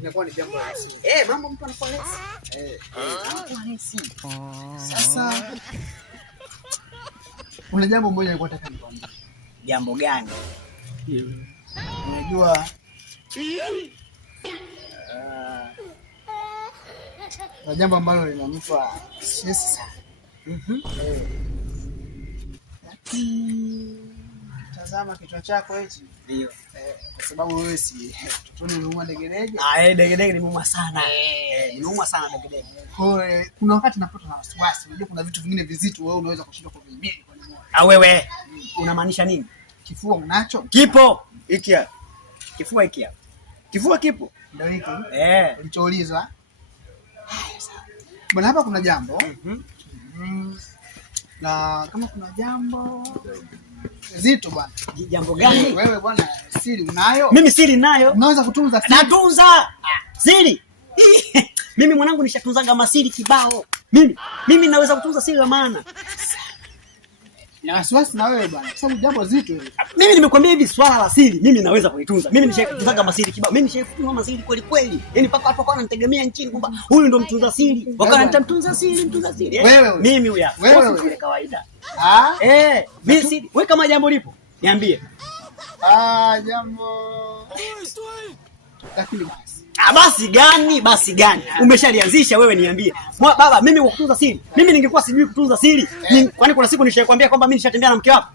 Inakuwa ni jambo la asili. Mambo mtu anakuwa lesi. Anakuwa lesi. Sasa kuna jambo moja nilikuwa nataka nikwambie. Jambo gani? Unajua na jambo ambalo linanipa stress sana. Tazama kichwa chako hichi. Ndio. Kwa sababu wewe si tupone unauma degedege. Degedege ni muuma sana. Nimeuma sana degedege. Kuna wakati napata na wasiwasi. Unajua kuna vitu vingine vizito wewe unaweza kushindwa kuvimili kwa nini? Wewe unamaanisha nini? Kifua unacho? Kipo. Hiki hapa. Kifua hiki hapa. Kifua kipo. Ndio hiki. Ulichoulizwa. Haya sawa. Bwana hapa kuna jambo. Na kama kuna jambo zito bwana. Jambo gani? Wewe bwana siri unayo? Mimi siri ninayo. Unaweza kutunza siri? Natunza. Siri. Mimi mwanangu nishatunzaga masiri kibao. Mimi naweza kutunza siri ya maana. Na wasiwasi na wewe bwana. Kwa sababu jambo zito hili. Mimi nimekwambia hivi swala la siri mimi naweza kuitunza. Mimi nishatunzaga masiri kibao. Mimi nishafunga masiri kweli kweli. Yaani paka watu wananitegemea nchini kwamba huyu ndo mtunza siri. Wakati mtunza siri. Wewe. Mimi huyu hapa. Wewe Siri kawaida. Mimi siri. Wewe kama jambo lipo, niambie. Jambo. Lakini Basi gani? Umeshalianzisha wewe niambie. Baba mimi kwa kutunza siri. Mimi ningekuwa sijui kutunza siri. Kwani kuna siku nishakwambia kwamba mimi nishatembea na mke wako?